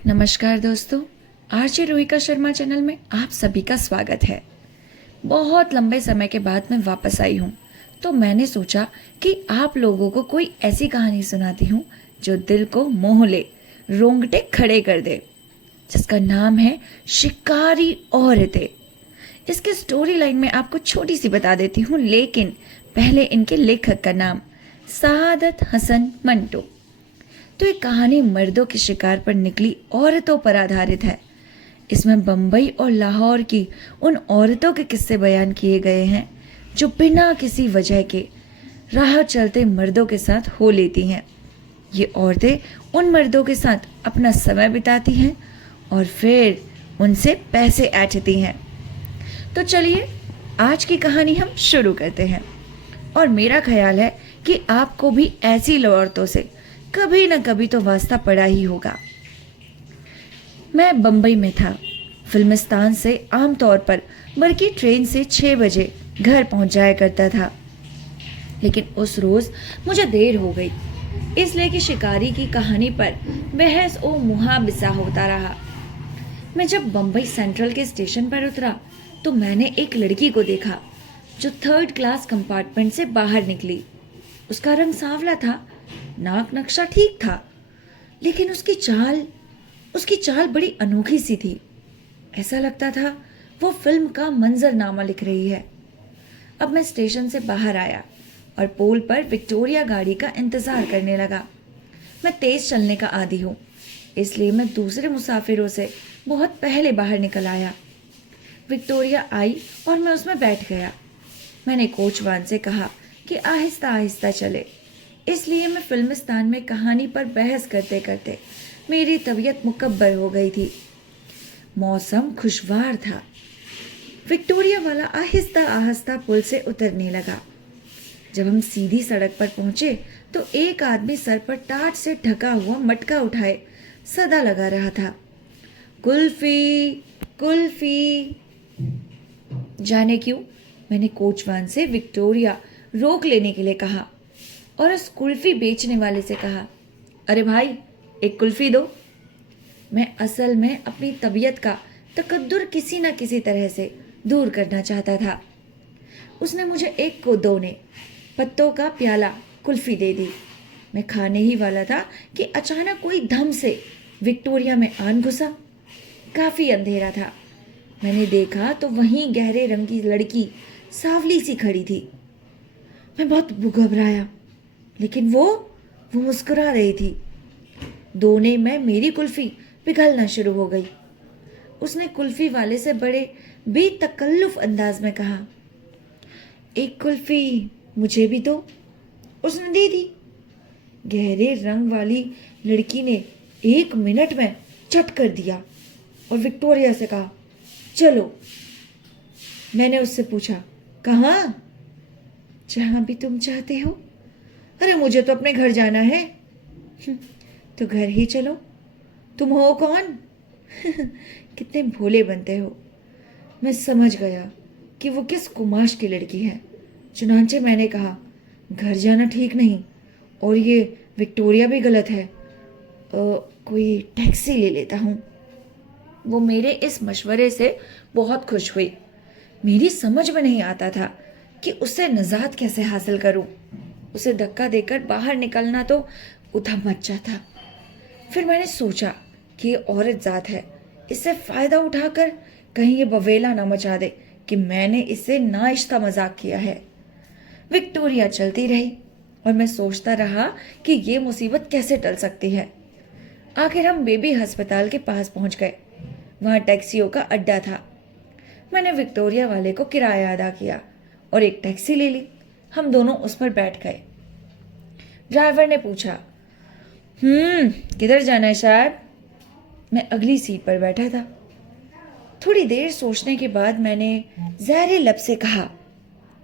नमस्कार दोस्तों, RJ रोहिका Sharma channel में आप सभी का स्वागत है। बहुत लंबे समय के बाद मैं वापस आई हूँ, तो मैंने सोचा कि आप लोगों को कोई ऐसी कहानी सुनाती हूँ जो दिल को मोह ले, रोंगटे खड़े कर दे, जिसका नाम है शिकारी औरतें। इसके स्टोरी लाइन में आपको छोटी सी बता देती हूँ, लेकिन पहले इनके लेखक का नाम सआदत हसन मंटो। तो ये कहानी मर्दों के शिकार पर निकली औरतों पर आधारित है। इसमें बम्बई और लाहौर की उन औरतों के किस्से बयान किए गए हैं जो बिना किसी वजह के राह चलते मर्दों के साथ हो लेती हैं। ये औरतें उन मर्दों के साथ अपना समय बिताती हैं और फिर उनसे पैसे ऐंठती हैं। तो चलिए आज की कहानी हम शुरू करते हैं। और मेरा ख्याल है कि आपको भी ऐसी औरतों से कभी न कभी तो वास्ता पड़ा ही होगा। मैं बम्बई में था। फिल्मिस्तान से आमतौर पर बड़की ट्रेन से 6 बजे घर पहुंच जाया करता था, लेकिन उस रोज मुझे देर हो गई, इसलिए कि शिकारी की कहानी पर बहस ओ मुहाबिसा होता रहा। मैं जब बम्बई सेंट्रल के स्टेशन पर उतरा तो मैंने एक लड़की को देखा जो 3rd क्लास कंपार्टमेंट से बाहर निकली। उसका रंग सांवला था, नाक नक्शा ठीक था, लेकिन उसकी चाल बड़ी अनोखी सी थी। ऐसा लगता था वो फिल्म का मंजरनामा लिख रही है। अब मैं स्टेशन से बाहर आया और पोल पर विक्टोरिया गाड़ी का इंतजार करने लगा। मैं तेज चलने का आदी हूँ, इसलिए मैं दूसरे मुसाफिरों से बहुत पहले बाहर निकल आया। विक्टोरिया आई और मैं उसमें बैठ गया। मैंने कोचवान से कहा कि आहिस्ता आहिस्ता चले, इसलिए मैं फिल्मिस्तान में कहानी पर बहस करते करते मेरी तबीयत मुकब्बर हो गई थी। मौसम खुशगवार था। विक्टोरिया वाला आहिस्ता आहिस्ता पुल से उतरने लगा। जब हम सीधी सड़क पर पहुंचे तो एक आदमी सर पर टाट से ढका हुआ मटका उठाए सदा लगा रहा था, कुल्फी कुल्फी। जाने क्यों मैंने कोचवान से विक्टोरिया रोक लेने के लिए कहा और उस कुल्फी बेचने वाले से कहा, अरे भाई एक कुल्फी दो। मैं असल में अपनी तबीयत का तकद्दुर किसी न किसी तरह से दूर करना चाहता था। उसने मुझे एक को 2 ने पत्तों का प्याला कुल्फी दे दी। मैं खाने ही वाला था कि अचानक कोई धम से विक्टोरिया में आन घुसा। काफ़ी अंधेरा था। मैंने देखा तो वहीं गहरे रंग की लड़की सांवली सी खड़ी थी। मैं बहुत घबराया, लेकिन वो मुस्कुरा रही थी। दोने में मेरी कुल्फी पिघलना शुरू हो गई। उसने कुल्फी वाले से बड़े बेतकल्लुफ अंदाज में कहा, एक कुल्फी मुझे भी दो। उसने दे दी। गहरे रंग वाली लड़की ने 1 मिनट में चट कर दिया और विक्टोरिया से कहा, चलो। मैंने उससे पूछा, कहाँ? जहाँ भी तुम चाहते हो। अरे मुझे तो अपने घर जाना है। तो घर ही चलो। तुम हो कौन? कितने भोले बनते हो। मैं समझ गया कि वो किस कुमाश की लड़की है। चुनांचे मैंने कहा, घर जाना ठीक नहीं और ये विक्टोरिया भी गलत है। कोई टैक्सी ले लेता हूँ। वो मेरे इस मशवरे से बहुत खुश हुई। मेरी समझ में नहीं आता था कि उससे निजात कैसे हासिल करूं। उसे धक्का देकर बाहर निकलना तो उधम मचा था। फिर मैंने सोचा कि ये औरत जात है, इससे फ़ायदा उठाकर कहीं ये बवेला ना मचा दे कि मैंने इससे नाइश्ता मजाक किया है। विक्टोरिया चलती रही और मैं सोचता रहा कि ये मुसीबत कैसे टल सकती है। आखिर हम बेबी अस्पताल के पास पहुंच गए। वहाँ टैक्सियों का अड्डा था। मैंने विक्टोरिया वाले को किराया अदा किया और एक टैक्सी ले ली। हम दोनों उस पर बैठ गए। ड्राइवर ने पूछा, किधर जाना है साहब? मैं अगली सीट पर बैठा था। थोड़ी देर सोचने के बाद मैंने ज़हरे लब से कहा,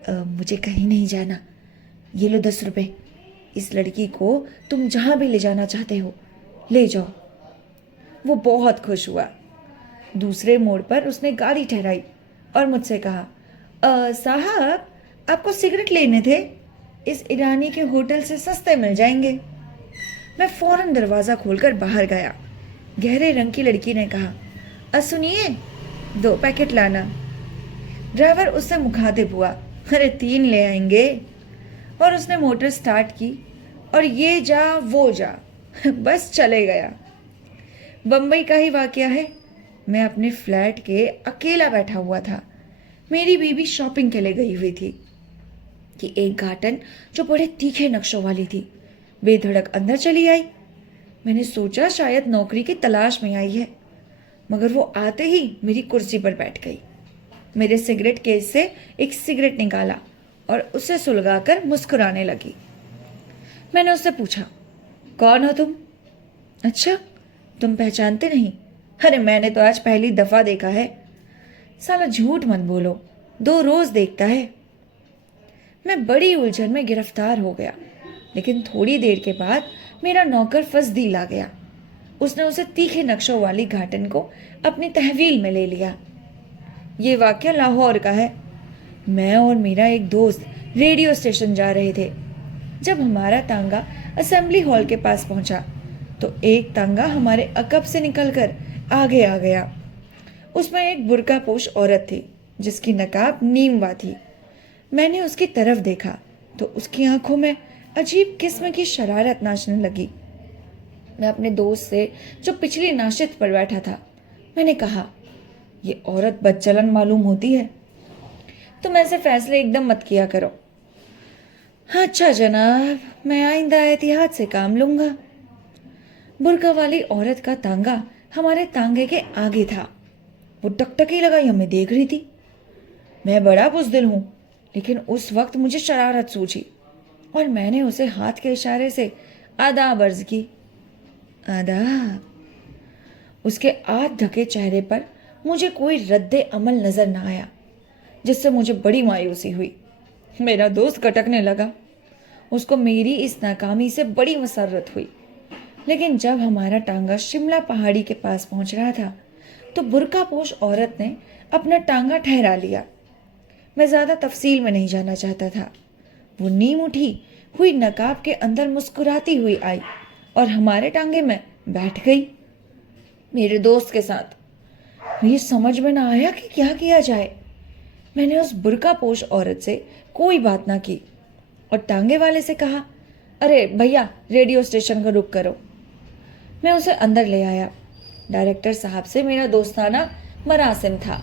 मुझे कहीं नहीं जाना। ये लो 10 रुपए। इस लड़की को तुम जहाँ भी ले जाना चाहते हो ले जाओ। वो बहुत खुश हुआ। दूसरे मोड़ पर उसने गाड़ी ठहराई और मुझसे कहा, साहब आपको सिगरेट लेने थे? इस ईरानी के होटल से सस्ते मिल जाएंगे। मैं फौरन दरवाज़ा खोलकर बाहर गया। गहरे रंग की लड़की ने कहा। सुनिए, 2 पैकेट लाना। ड्राइवर उससे मुखातिब हुआ। अरे 3 ले आएंगे। और उसने मोटर स्टार्ट की और ये जा वो जा बस चले गया। बम्बई का ही वाकया है। मैं अपने फ्लैट के अकेला बैठा हुआ था। मेरी बीवी शॉपिंग के लिए गई हुई थी कि एक गार्टन जो बड़े तीखे नक्शों वाली थी बेधड़क अंदर चली आई। मैंने सोचा शायद नौकरी की तलाश में आई है, मगर वो आते ही मेरी कुर्सी पर बैठ गई। मेरे सिगरेट केस से एक सिगरेट निकाला और उसे सुलगाकर मुस्कुराने लगी। मैंने उससे पूछा, कौन हो तुम? अच्छा, तुम पहचानते नहीं? अरे मैंने तो आज पहली दफा देखा है। साला झूठ मत बोलो, 2 रोज देखता है। मैं बड़ी उलझन में गिरफ्तार हो गया, लेकिन थोड़ी देर के बाद मेरा नौकर फजदील आ गया। उसने उसे तीखे नक्शों वाली घाटन को अपनी तहवील में ले लिया। ये वाकया लाहौर का है। मैं और मेरा एक दोस्त रेडियो स्टेशन जा रहे थे। जब हमारा तांगा असेंबली हॉल के पास पहुंचा तो एक तांगा हमारे अकब से निकलकर आगे आ गया। उसमें एक बुर्कापोश औरत थी जिसकी नकाब नीमवा थी। मैंने उसकी तरफ देखा तो उसकी आंखों में अजीब किस्म की शरारत नाचने लगी। मैं अपने दोस्त से जो पिछली नाशित पर बैठा था, मैंने कहा, ये औरत बदचलन मालूम होती है। तुम ऐसे फैसले एकदम मत किया करो। अच्छा जनाब, मैं आइंदा एहतियात से काम लूंगा। बुर्का वाली औरत का तांगा हमारे तांगे के आगे था। वो टकटकी लगाई हमें देख रही थी। मैं बड़ा बुज़दिल हूं, लेकिन उस वक्त मुझे शरारत सूझी और मैंने उसे हाथ के इशारे से आदाब अर्ज की। आदाब। उसके आध ढके चेहरे पर मुझे कोई रद्दे अमल नजर न आया, जिससे मुझे बड़ी मायूसी हुई। मेरा दोस्त कटकने लगा। उसको मेरी इस नाकामी से बड़ी मसरत हुई। लेकिन जब हमारा टांगा शिमला पहाड़ी के पास पहुंच रहा था तो बुर्कापोश औरत ने अपना टांगा ठहरा लिया। मैं ज़्यादा तफसील में नहीं जाना चाहता था। वो नीम उठी हुई नकाब के अंदर मुस्कुराती हुई आई और हमारे टांगे में बैठ गई, मेरे दोस्त के साथ। मुझे समझ में ना आया कि क्या किया जाए। मैंने उस बुर्कापोश औरत से कोई बात ना की और टांगे वाले से कहा, अरे भैया, रेडियो स्टेशन का रुख करो। मैं उसे अंदर ले आया। डायरेक्टर साहब से मेरा दोस्ताना मरासिम था।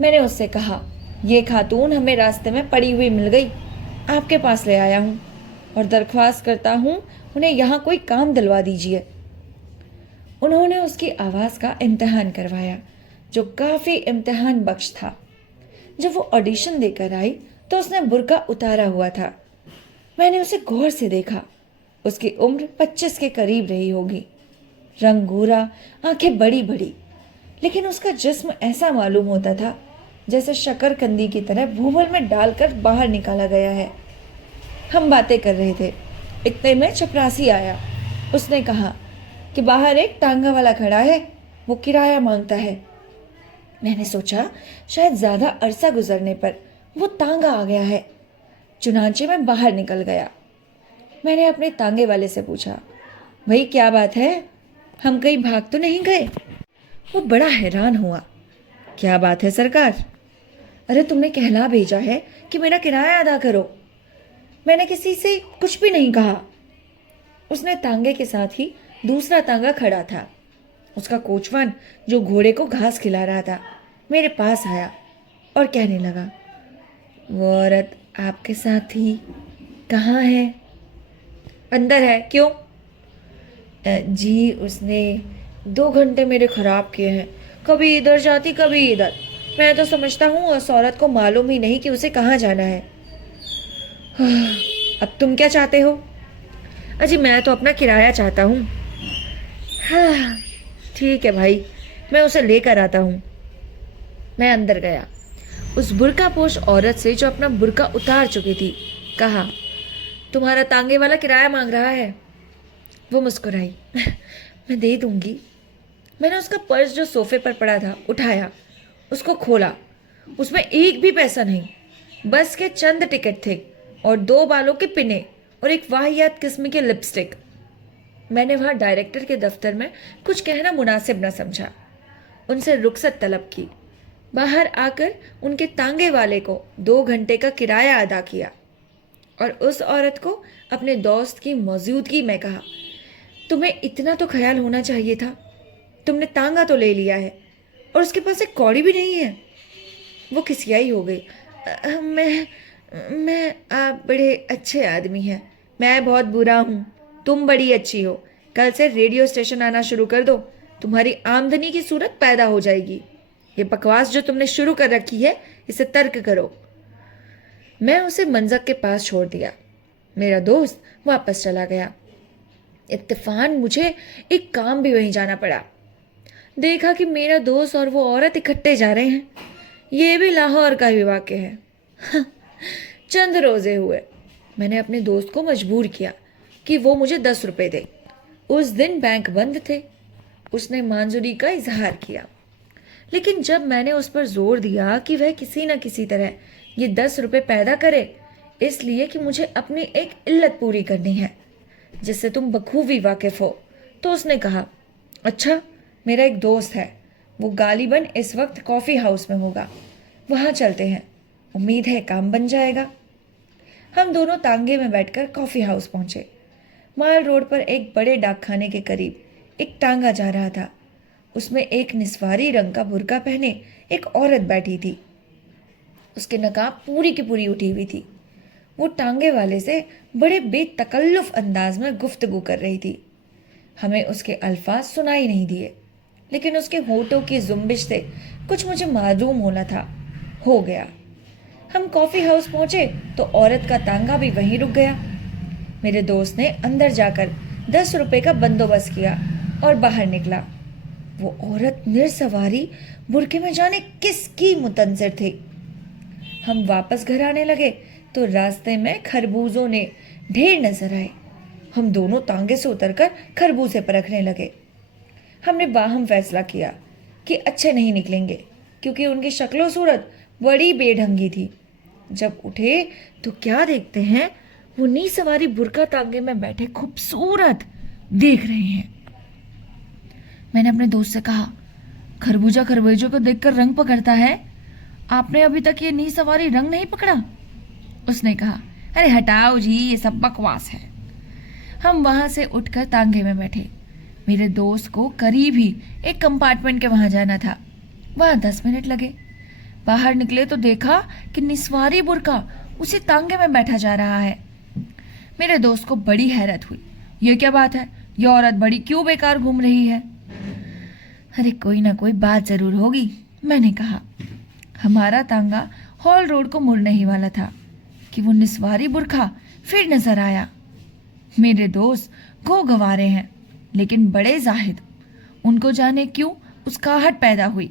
मैंने उससे कहा, ये खातून हमें रास्ते में पड़ी हुई मिल गई, आपके पास ले आया हूँ और दरख्वास्त करता हूँ उन्हें यहाँ कोई काम दिलवा दीजिए। उन्होंने उसकी आवाज़ का इम्तिहान करवाया, जो काफ़ी इम्तिहान बख्श था। जब वो ऑडिशन देकर आई तो उसने बुर्का उतारा हुआ था। मैंने उसे गौर से देखा। उसकी उम्र 25 के करीब रही होगी। रंग गोरा, आंखें बड़ी बड़ी, लेकिन उसका जिस्म ऐसा मालूम होता था जैसे शकरकंदी की तरह भूवल में डालकर बाहर निकाला गया है। हम बातें कर रहे थे, इतने में चपरासी आया। उसने कहा कि बाहर एक टांगा वाला खड़ा है, वो किराया मांगता है। मैंने सोचा शायद ज़्यादा अरसा गुजरने पर वो तांगा आ गया है। चुनांचे में बाहर निकल गया। मैंने अपने तांगे वाले से पूछा, भाई क्या बात है, हम कहीं भाग तो नहीं गए? वो बड़ा हैरान हुआ। क्या बात है सरकार? अरे तुमने कहला भेजा है कि मेरा किराया अदा करो। मैंने किसी से कुछ भी नहीं कहा। उसने तांगे के साथ ही दूसरा तांगा खड़ा था। उसका कोचवान, जो घोड़े को घास खिला रहा था, मेरे पास आया और कहने लगा, वो औरत आपके साथ थी, कहाँ है? अंदर है। क्यों? जी, उसने 2 घंटे मेरे ख़राब किए हैं। कभी इधर जाती कभी इधर। मैं तो समझता हूँ उस औरत को मालूम ही नहीं कि उसे कहाँ जाना है। अब तुम क्या चाहते हो? अजी मैं तो अपना किराया चाहता हूँ। हाँ ठीक है भाई, मैं उसे लेकर आता हूँ। मैं अंदर गया। उस बुर्कापोश औरत से, जो अपना बुर्का उतार चुकी थी, कहा, तुम्हारा तांगे वाला किराया मांग रहा है। वो मुस्कुराई। मैं दे दूंगी। मैंने उसका पर्स जो सोफे पर पड़ा था उठाया, उसको खोला। उसमें एक भी पैसा नहीं, बस के चंद टिकट थे और 2 बालों के पिने और एक वाहियात किस्म की लिपस्टिक। मैंने वहाँ डायरेक्टर के दफ्तर में कुछ कहना मुनासिब न समझा। उनसे रुखसत तलब की। बाहर आकर उनके तांगे वाले को 2 घंटे का किराया अदा किया और उस औरत को अपने दोस्त की मौजूदगी में कहा, तुम्हें इतना तो ख्याल होना चाहिए था, तुमने तांगा तो ले लिया है और उसके पास एक कौड़ी भी नहीं है। वो खिसियाई हो गई। मैं आप बड़े अच्छे आदमी हैं, मैं बहुत बुरा हूँ, तुम बड़ी अच्छी हो। कल से रेडियो स्टेशन आना शुरू कर दो, तुम्हारी आमदनी की सूरत पैदा हो जाएगी। ये बकवास जो तुमने शुरू कर रखी है, इसे तर्क करो। मैं उसे मंजर के पास छोड़ दिया। मेरा दोस्त वापस चला गया। इत्तेफान मुझे एक काम भी वहीं जाना पड़ा। देखा कि मेरा दोस्त और वो औरत इकट्ठे जा रहे हैं। ये भी लाहौर का ही वाक़या है। चंद रोज़े हुए। मैंने अपने दोस्त को मजबूर किया कि वो मुझे 10 रुपए दे। उस दिन बैंक बंद थे। उसने मांजुरी का इजहार किया, लेकिन जब मैंने उस पर जोर दिया कि वह किसी न किसी तरह ये 10 रुपए पैदा करे, इसलिए कि मुझे अपनी एक इल्लत पूरी करनी है जिससे तुम बखूबी वाकिफ हो, तो उसने कहा, अच्छा, मेरा एक दोस्त है, वो गालिबन इस वक्त कॉफ़ी हाउस में होगा, वहाँ चलते हैं, उम्मीद है काम बन जाएगा। हम दोनों तांगे में बैठकर कॉफ़ी हाउस पहुँचे। माल रोड पर एक बड़े डाकखाने के करीब एक टांगा जा रहा था। उसमें एक निस्वारी रंग का बुर्का पहने एक औरत बैठी थी। उसके नकाब पूरी की पूरी उठी हुई थी। वो टांगे वाले से बड़े बेतकल्लुफ अंदाज में गुफ्तगू कर रही थी। हमें उसके अल्फाज सुनाई नहीं दिए, लेकिन उसके होठों की जुम्बिश से कुछ मुझे मालूम होना था। हो गया। हम कॉफ़ी हाउस पहुँचे तो औरत का तांगा भी वहीं रुक गया। मेरे दोस्त ने अंदर जाकर 10 रुपए का बंदोबस्त किया और बाहर निकला। वो औरत निरसवारी बुरके में जाने किसकी मुतंज़िर थी। हम वापस घर आने लगे तो रास्ते में खरबूजों ने ढेर नजर आए। हम दोनों तांगे से उतरकर खरबूजे परखने लगे। हमने बाहम फैसला किया कि अच्छे नहीं निकलेंगे, क्योंकि उनकी शक्लो सूरत बड़ी बेढंगी थी। जब उठे तो क्या देखते हैं, वो नी सवारी बुरका तांगे में बैठे खूबसूरत देख रहे हैं। मैंने अपने दोस्त से कहा, खरबूजा खरबूजे को देखकर रंग पकड़ता है, आपने अभी तक ये नी सवारी रंग नहीं पकड़ा? उसने कहा, अरे हटाओ जी, ये सब बकवास है। हम वहां से उठकर तांगे में बैठे। मेरे दोस्त को करीब ही एक कंपार्टमेंट के वहां जाना था। वहां 10 मिनट लगे। बाहर निकले तो देखा कि निस्वारी बुरका उसी तांगे में बैठा जा रहा है। मेरे दोस्त को बड़ी हैरत हुई। ये क्या बात है, ये औरत बड़ी क्यों बेकार घूम रही है? अरे कोई ना कोई बात जरूर होगी, मैंने कहा। हमारा तांगा हॉल रोड को मुड़ने ही वाला था कि वो निस्वारी बुरखा फिर नजर आया। मेरे दोस्त गो गवारे हैं, लेकिन बड़े जाहिद। उनको जाने क्यों उसकाहट पैदा हुई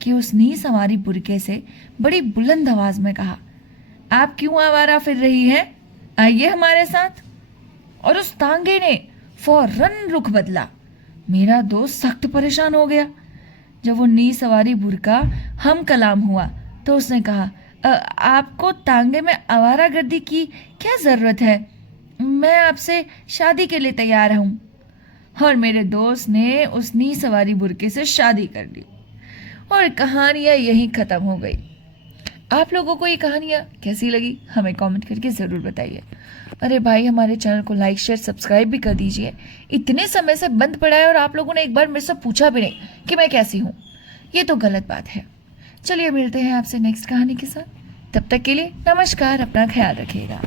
कि उस नी सवारी बुरके से बड़ी बुलंद आवाज में कहा, आप क्यों आवारा फिर रही हैं? आइए हमारे साथ। और उस तांगे ने फौरन रुख बदला। मेरा दोस्त सख्त परेशान हो गया। जब वो नी सवारी बुरका हम कलाम हुआ तो उसने कहा, आपको तांगे में आवारागर्दी की क्या ज़रूरत है? मैं आपसे शादी के लिए तैयार हूँ। और मेरे दोस्त ने उस नी सवारी बुरके से शादी कर ली और कहानियाँ यहीं ख़त्म हो गई। आप लोगों को ये कहानियाँ कैसी लगी, हमें कमेंट करके ज़रूर बताइए। अरे भाई, हमारे चैनल को लाइक शेयर सब्सक्राइब भी कर दीजिए। इतने समय से बंद पड़ा है और आप लोगों ने एक बार मेरे से पूछा भी नहीं कि मैं कैसी हूँ। ये तो गलत बात है। चलिए मिलते हैं आपसे नेक्स्ट कहानी के साथ। तब तक के लिए नमस्कार, अपना ख्याल रखिएगा।